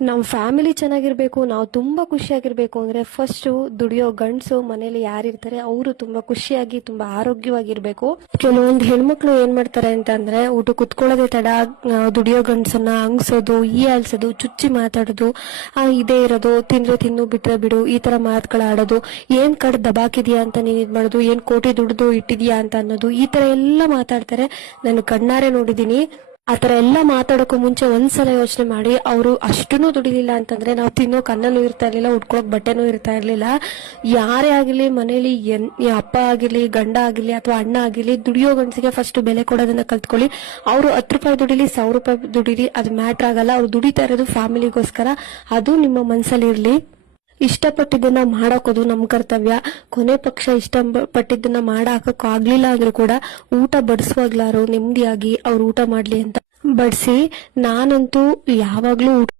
ನಮ್ಮ ಫ್ಯಾಮಿಲಿ ಚೆನ್ನಾಗಿರ್ಬೇಕು, ನಾವು ತುಂಬಾ ಖುಷಿಯಾಗಿರ್ಬೇಕು ಅಂದರೆ ಫಸ್ಟು ದುಡಿಯೋ ಗಂಡಸು ಮನೇಲಿ ಯಾರಿರ್ತಾರೆ ಅವರು ತುಂಬಾ ಖುಷಿಯಾಗಿ, ತುಂಬಾ ಆರೋಗ್ಯವಾಗಿರ್ಬೇಕು. ಕೆಲವೊಂದು ಹೆಣ್ಮಕ್ಳು ಏನು ಮಾಡ್ತಾರೆ ಅಂತಂದ್ರೆ ಊಟ ಕುತ್ಕೊಳ್ಳೋದೇ ತಡ ದುಡಿಯೋ ಗಂಡಸನ್ನ ಹಂಗ್ಸೋದು, ಈ ಆಲ್ಸೋದು ಚುಚ್ಚಿ ಮಾತಾಡೋದು ಇದೇ ಇರೋದು, ತಿಂದರೆ ತಿನ್ನು ಬಿಟ್ಟರೆ ಬಿಡು, ಈ ಥರ ಮಾತುಗಳಾಡೋದು ಏನು ಕಡೆ ದಬಾಕಿದೆಯಾ ಅಂತ ನೀನು ಇದು ಮಾಡೋದು, ಏನು ಕೋಟಿ ದುಡ್ದು ಇಟ್ಟಿದೆಯಾ ಅಂತ ಅನ್ನೋದು, ಈ ಥರ ಎಲ್ಲ ಮಾತಾಡ್ತಾರೆ. ನಾನು ಕಣ್ಣಾರೆ ನೋಡಿದೀನಿ ಆತರ ಎಲ್ಲ ಮಾತಾಡೋಕ್ಕೂ ಮುಂಚೆ ಒಂದ್ಸಲ ಯೋಚನೆ ಮಾಡಿ, ಅವರು ಅಷ್ಟೂ ದುಡಿಲಿಲ್ಲ ಅಂತಂದ್ರೆ ನಾವು ತಿನ್ನೋ ಕಣ್ಣಲ್ಲೂ ಇರ್ತಾ ಇರಲಿಲ್ಲ, ಉಟ್ಕೊಳಕ್ ಬಟ್ಟೆನೂ ಇರ್ತಾ ಇರಲಿಲ್ಲ. ಯಾರೇ ಆಗಿರಲಿ ಮನೇಲಿ ಎನ್ ಅಪ್ಪ ಆಗಿರಲಿ ಗಂಡ ಆಗಿರಲಿ ಅಥವಾ ಅಣ್ಣ ಆಗಿರಲಿ ದುಡಿಯೋ ಗಂಡಸಿಗೆ ಫಸ್ಟ್ ಬೆಲೆ ಕೊಡೋದನ್ನ ಕಲ್ತ್ಕೊಳ್ಳಿ. ಅವರು ಹತ್ತು ರೂಪಾಯಿ ದುಡಿಲಿ, ಸಾವಿರ ರೂಪಾಯಿ ದುಡಿಲಿ, ಅದು ಮ್ಯಾಟ್ರ್ ಆಗಲ್ಲ. ಅವ್ರು ದುಡಿತಾ ಇರೋದು ಫ್ಯಾಮಿಲಿಗೋಸ್ಕರ ಅದು ನಿಮ್ಮ ಮನ್ಸಲ್ಲಿ ಇರ್ಲಿ ಇಷ್ಟಪಟ್ಟಿದ್ದನ್ನ ಮಾಡಾಕೋದು ನಮ್ ಕರ್ತವ್ಯ. ಕೊನೆ ಪಕ್ಷ ಇಷ್ಟ ಪಟ್ಟಿದ್ದನ್ನ ಮಾಡಾಕಕ್ ಆಗ್ಲಿಲ್ಲ ಅಂದ್ರೂ ಕೂಡ ಊಟ ಬಡಿಸುವಾಗ್ಲಾರು ನೆಮ್ಮದಿಯಾಗಿ ಅವ್ರು ಊಟ ಮಾಡ್ಲಿ ಅಂತ. ಬಡಿಸಿ, ನಾನಂತೂ ಯಾವಾಗ್ಲೂ